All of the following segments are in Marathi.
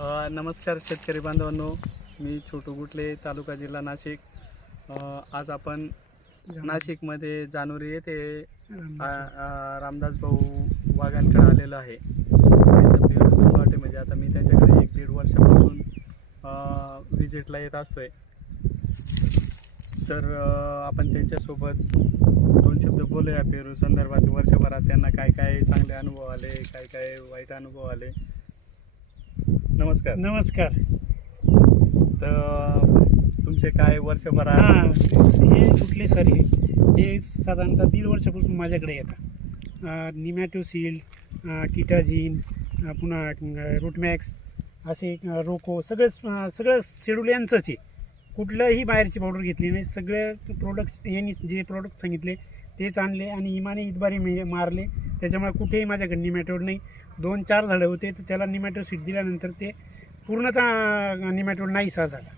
नमस्कार शेतकरी बांधवांनो. मी छोटू गुटले तालुका जिल्हा नाशिक. आज आपण नाशिकमध्ये जानोरी येथे रामदास भाऊ. वाघांकडे आलेलो आहे. आहे. म्हणजे आता मी त्यांच्याकडे एक दीड वर्षापासून विजिटला येत असतोय. तर अ, आपण त्यांच्यासोबत दोन शब्द बोलूया. पेरू संदर्भात वर्षभरात त्यांना काय काय चांगले अनुभव आले काय काय वाईट अनुभव आले. नमस्कार. नमस्कार. तर तुमचे काय हा वर्षभरात हे कुठले सर हे? हे साधारणतः दीड वर्षापासून माझ्याकडे येतात. निमॅटोसील किटाझिन पुन्हा रूटमॅक्स असे रोको सगळंच अ, सगळं शेड्यूल यांचंच आहे. कुठलंही बाहेरची पावडर घेतली नाही. सगळे प्रोडक्ट्स यांनी जे प्रोडक्ट सांगितले तेच आणले आणि इमाने इतबारी मी मारले. त्याच्यामुळे कुठेही माझ्याकडे निमॅटोड नाही. दोन चार झाडं होते तर त्याला निमॅटो सीट दिल्यानंतर ते पूर्णतः निमॅटोड नाहीसा झाला.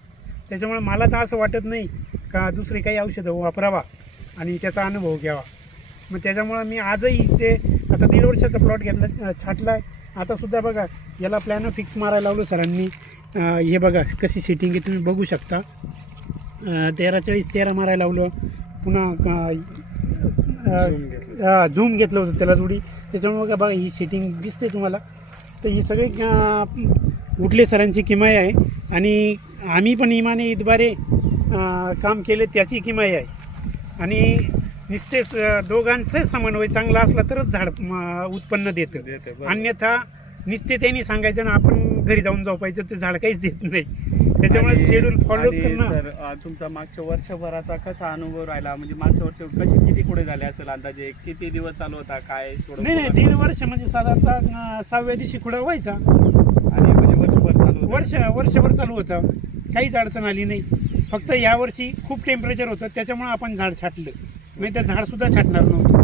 त्याच्यामुळे मला तर असं वाटत नाही का दुसरे काही औषधं वापरावा आणि त्याचा अनुभव घ्यावा. मग त्याच्यामुळं मी आजही ते आता दीड वर्षाचा प्लॉट घेतला छाटला आहे आतासुद्धा बघा याला प्लॅन फिक्स मारायला लावलं सरांनी. हे बघा कशी सिटिंग आहे तुम्ही बघू शकता. तेरा चाळीस तेरा मारायला लावलं. पुन्हा झूम घेतलं होतं त्याला जोडी. त्याच्यामुळे बघा ही सेटिंग दिसते तुम्हाला. तर ही सगळी उठले सरांची किमाई आहे. आणि आम्ही पण इमाने इतबारे काम केले त्याची किमाई आहे. आणि नुसतेच अं, दोघांचंच समन्वय चांगला असला तरच झाड उत्पन्न देतं. अन्यथा नुसते त्यांनी सांगायचं ना आपण घरी जाऊन जाऊ पाहिजे ते झाड काहीच देत नाही. त्याच्यामुळे शेड्यूल फॉलो सर तुमचा मागच्या वर्षभराचा कसा अनुभव राहिला? म्हणजे मागच्या वर्ष कशी किती पुढे झाले असेल अंदाजे? किती दिवस चालू होता? काय नाही नाही. दीड वर्ष म्हणजे साधारणतः सहाव्या दिवशी खुडा व्हायचा? आणि म्हणजे वर्षभर चालू होतं. वर्ष वर्षभर चालू होतं. काहीच अडचण आली नाही. फक्त यावर्षी खूप टेम्परेचर होतं. त्याच्यामुळे आपण झाड छाटलं. नाही तर झाड सुद्धा छाटणार नव्हतं.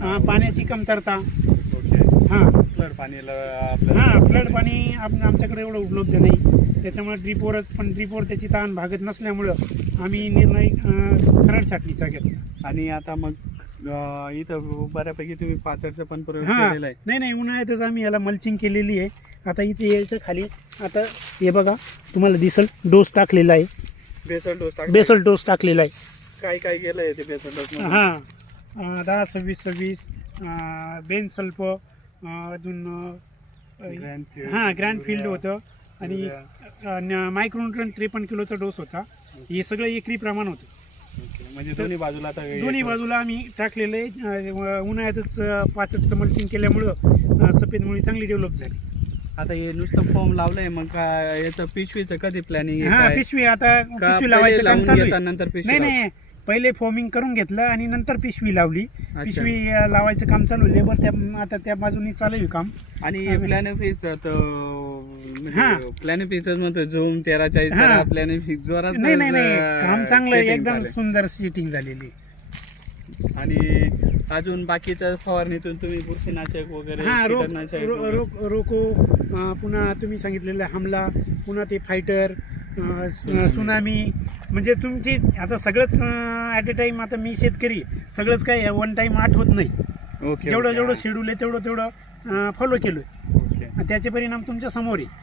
हा. पाण्याची कमतरता. ओके. हां. फ्लड पाणीला हां फ्लड पाणी आपण आमच्याकडे एवढं उपलब्ध नाही. त्याच्यामुळे ड्रीपवरच पण ड्रीपवर त्याची ताण भागत नसल्यामुळं आम्ही निर्णय खरड छाटणीचा घेतला. आणि आता मग अ, इथं बऱ्यापैकी तुम्ही पाचडचं पण प्रयोग हां केलेला आहे. नाही नाही उन्हाळ्यातच आम्ही याला मल्चिंग केलेली आहे. आता इथे यायचं खाली. आता हे बघा तुम्हाला दिसल डोस टाकलेला आहे. बेसल डोस टाक बेसल डोस टाकलेला आहे. काय काय केलंय ते बेसल डोस हां अं, दहा सव्वीस सव्वीस बेन सल्फ अं, अजून हां ग्रँड फील्ड होतं. आणि मायक्रोन्यूट्रन त्रेपन्न किलोचा डोस होता. हे सगळं एकरी प्रमाण होतं. म्हणजे दोन्ही बाजूला आता दोन्ही बाजूला आम्ही टाकलेलं आहे. उन्हाळ्यातच पाचटचं मल्टिंग केल्यामुळं सफेद मुळी चांगली डेव्हलप झाली. आता हे नुसतं फॉर्म लावलंय मग काय याचं पिशवीचं कधी प्लॅनिंग हा पिशवी आता पिशवी लावायचं काम चालू आहे. नंतर नाही नाही. पहिले फॉर्मिंग करून घेतलं आणि नंतर पिशवी लावली पिशवी लावायचं काम चालू लेबर त्या आता त्या बाजूनी चालू आहे काम आणि. प्लॅनिफिक्स. प्लॅनिफिक्स म्हणतो झूम तेरा चाळीस. प्लॅनिफिक्स जोरात नाही नाही नाही काम चांगलं एकदम. सुंदर सिटिंग झालेली आणि अजून बाकीच्या फवारणीतून तुम्ही बुरशीनाशक वगैरे हा रोक पुन्हा तुम्ही सांगितलेलं हमला पुन्हा ते फायटर सुनामी म्हणजे तुमची आता सगळंच ॲट अ टाईम आता मी शेतकरी सगळंच काय वन टाईम आठवत नाही जेवढं. जेवढं शेड्यूल आहे तेवढं तेवढं फॉलो केलं त्याचे परिणाम तुमच्यासमोर आहे.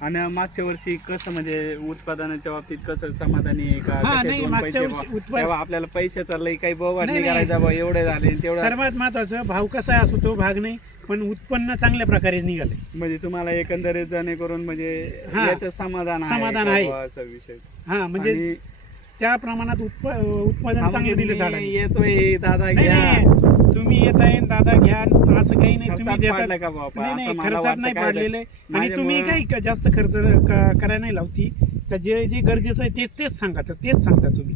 आणि मागच्या वर्षी कसं म्हणजे उत्पादनाच्या बाबतीत कसं समाधानी आहे का हा, कसे नाही, दोन मागच्या पैसे वर्षी बा- उत्पा- तेव्हा आपल्याला पैशाचा लई काही बवाड नाही, नाही नाही. करायचा बा एवढे झाले तेवढं सर्वात महत्वाचं भाव कसा असो तो भाग नाही पण उत्पन्न चांगल्या प्रकारे निघाले म्हणजे तुम्हाला एकंदरीत जेणेकरून म्हणजे हा. याचं समाधान आहे समाधान का आहे. बुवा असा विषय हा म्हणजे आणि त्या प्रमाणात उत्प उत्पादन हा, चांगलं म्हणजे दिलं मी झाडांनी येतोय दादा नाही घ्या नाही तुम्ही येताय दादा घ्या. असं काही नाही तुम्ही खर्चात का? नाही खर्चात पाडलेलं. आहे आणि तुम्ही काही जास्त खर्च करायला नाही लावती. का जे जे गरजेचं आहे तेच तेच सांगा. तेच सांगता तुम्ही.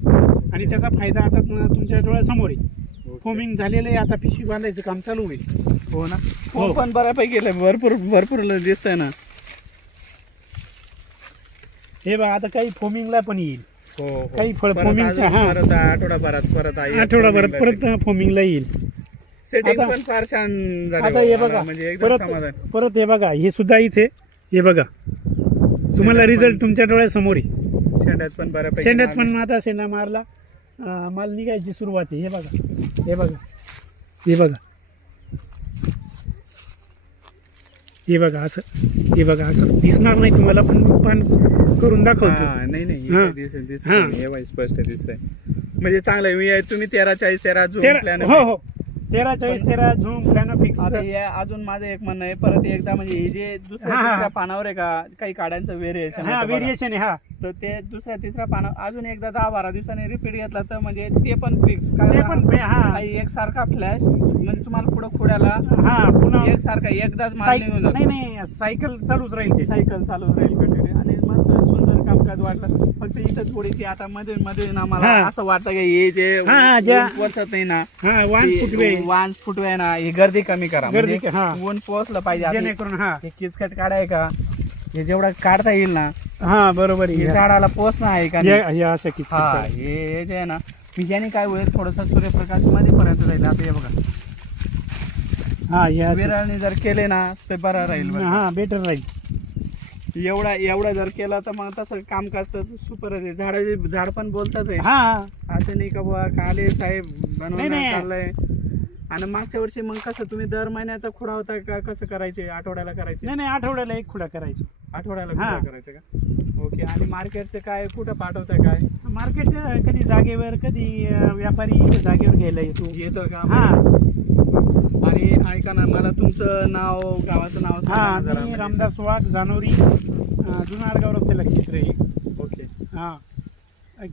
आणि त्याचा फायदा आता तुमच्या डोळ्यासमोर आहे. ओके. फोमिंग झालेलं आहे आता पिशवी बांधायचं काम चालू होईल. हो ना? हो. पण बऱ्यापैकी. भरपूर भरपूर दिसतंय ना. हे बघा आता काही फोमिंगला पण येईल. काही फळ परत फोमिंगचं, अजून हा. आठवडाभरात परत आठवडाभरात परत फोमिंगला येईल. सेटिंग आता- पण फार छान झाली आता हे. बघा म्हणजे एकदम परत समाधान. परत हे बघा हे सुद्धा इथे हे बघा. तुम्हाला रिझल्ट तुमच्या डोळ्यासमोर आहे. शेंड्यात पण बऱ्यापैकी शेंड्यात पण आता शेंडा मारला. अं, माल निघायची सुरुवात आहे. हे बघा हे बघा हे बघा. हे बघा असं हे बघा असं दिसणार नाही तुम्हाला पण पान करून दाखवतो हा, नाही नाही हा. दिस- दिसत. नाही. हे बाई स्पष्ट दिसतंय म्हणजे चांगलं आहे. मी तुम्ही तेरा चाळीस तेरा प्लॅन हो हो तेरा चाळीस तेरा झूम प्लॅनो फिक्स आता हे अजून माझं एक म्हणणं आहे परत एकदा म्हणजे हे जे दुसऱ्या हा, हा. तिसऱ्या पानावर आहे का काही काड्यांचं व्हेरिएशन हा व्हेरिएशन आहे हा. तर ते दुसऱ्या तिसऱ्या पानावर अजून एकदा दहा बारा दिवसांनी रिपीट घेतला तर म्हणजे ते पण फिक्स ते पण पे- हा. काही एकसारखा फ्लॅश म्हणजे तुम्हाला पुढे खोड्याला हा पुन्हा एकसारखा एकदाच माल निघून नाही नाही सायकल चालूच राहील सायकल चालू राहील. कामकाज वाटलं. फक्त इथं थोडीशी आता मध्ये मध्ये ना मला हा. असं वाटतं की हे जे हा, ज्या- ऊन पोचत नाही ना हा वान ती फुटवे. वांस फुटवे ना ही गर्दी कमी करा. गर्दी म्हणजे क- हा. ऊन पोचलं पाहिजे आता जेणेकरून हा. हे किचकट काढाय का? हे जेवढं काढता येईल ना हा बरोबर हे आहे झाडाला पोचणं आहे का नाही? या- या अशा किती हा हे हे जे आहे ना मी ज्याने काय होईल? थोडस सूर्यप्रकाशमध्ये पर्यंत जाईल. आता हे बघा. हा या अशा- विरळणी जर केले ना तर बरं राहील का. हा बेटर राहील. एवढा एवढा जर केला तर मग तसं कामकाज तर सुपर आहे. झाडाचे झाड पण बोलताच आहे. हा. असं नाही का बुवा काले साहेब नाही, बनवणं नाही. चाललंय. आणि मागच्या वर्षी मग कसं तुम्ही दर महिन्याचा खुडा होता का कसं करायचे? आठवड्याला करायचे? नाही नाही आठवड्याला एक खुडा करायचो. आठवड्याला हा. खुडा करायचे का? ओके आणि मार्केटचे काय कुठं पाठवताय काय? मार्केट कधी जागेवर कधी अं, व्यापारी जागेवर घ्यायला येतो. येतो का? हा. आणि ऐका ना मला तुमचं नाव गावाचं नाव सांगा हा ना जरा मी म्हणजे. रामदास वाघ जानोरी अं, जुना आडगाव रस्त्याला क्षेत्र आहे ओके. हा. अं,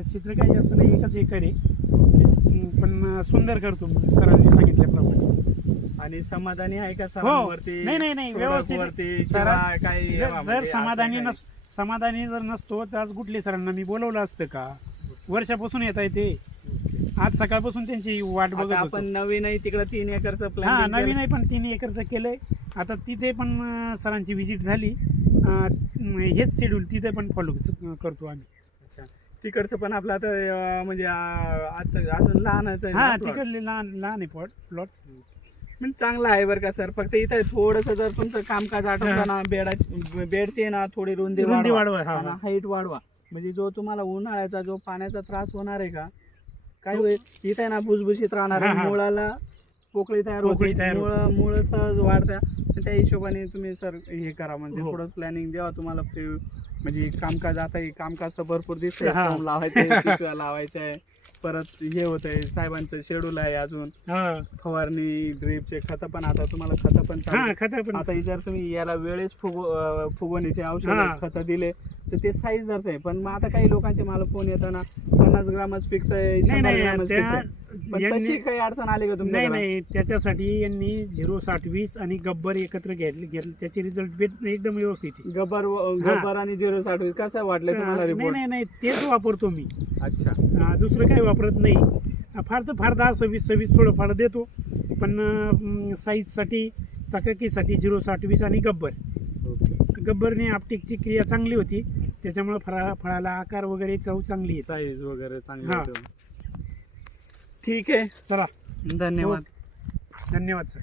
क्षेत्र काही जास्त नाही एकच एकर आहे. पण सुंदर करतो मी सरांनी सांगितल्याप्रमाणे आणि समाधानी आहे का हो. सरांवरती? नाही नाही नाही व्यवस्थित वरती सरा- काही जर- जर असं समाधानी काही- नस समाधानी जर नसतो तर आज कुठले सरांना मी बोलवलं असतं का? वर्षापासून येत आहे ते. आज सकाळपासून त्यांची वाट बघत आता होतो. आपण नवीनही तिकडे तीन एकरचं हा प्लॅन नवीन आहे पण तिन्ही एकरचं केलंय. आता तिथे पण अं, सरांची व्हिजिट झाली. अं, हेच शेड्यूल तिथे पण फॉलो करतो आम्ही. अच्छा. तिकडचं पण आपलं आता अं, म्हणजे अं, आता अजून लहानच आहे हा ना plot. तिकडले लहान लहान आहे प्लॉट प्लॉट म्हणजे चांगलं आहे बरं का सर. फक्त इथं थोडस जर तुमचं कामकाज आठवलं ना बेडाची बेडची ना थोडी रुंदी रुंदी वाढवा. वाढवा, हा, हा. हाईट वाढवा. म्हणजे जो तुम्हाला उन्हाळ्याचा जो पाण्याचा त्रास होणार आहे का काय होईल इथं आहे ना भुसभुशीत राहणार आहे. हा, हा. मुळाला पोकळी तयार पोकळी होते तयार मुळ मुळ सहज वाढत्या त्या हिशोबाने तुम्ही सर हे करा म्हणजे हो. थोडं प्लॅनिंग द्यावा तुम्हाला ते म्हणजे कामकाज आता हे कामकाज तर भरपूर दिसतंय हा. लावायचे पिशव्या लावायच्या आहे परत हे होत आहे साहेबांचं शेड्यूल आहे अजून. हा. फवारणी ड्रीपचे खत पण आता तुम्हाला खत पण हा आहे. खाता पण. आता जर तुम्ही याला वेळेस फुग अं, फुगवणीचे औषध. खत दिले तर ते साईज धरते पण मग आता काही लोकांचे मला फोन येताना पन्नास ग्रामच पिकतंय नाही शंभर नाही ग्रामच त्या पिकतंय. पण यांनी- तशी काही अडचण आली का नाही तुमच्या नाही त्याच्यासाठी यांनी झिरो साठ वीस आणि गब्बर एकत्र घेतले घेतले. त्याचे रिझल्ट एकदम व्यवस्थित आहे. गब्बर हा. गब्बर आणि झिरो साठ कसं वाटलं तुम्हाला नाही रिपोर्ट नाही नाही तेच वापरतो मी. अच्छा. अं, दुसरं काही वापरत नाही. अं, फार तर फार दहा सव्वीस सव्वीस थोडं फार देतो. पण अं, साईजसाठी चकाकीसाठी झिरो साठ वीस आणि गब्बर. गब्बरने आपटिकची क्रिया चांगली होती. त्याच्यामुळे फळा फळाला आकार वगैरे चव चांगली येते साईज वगैरे चांगली हा. होती. ठीक आहे. चला. धन्यवाद. धन्यवाद सर.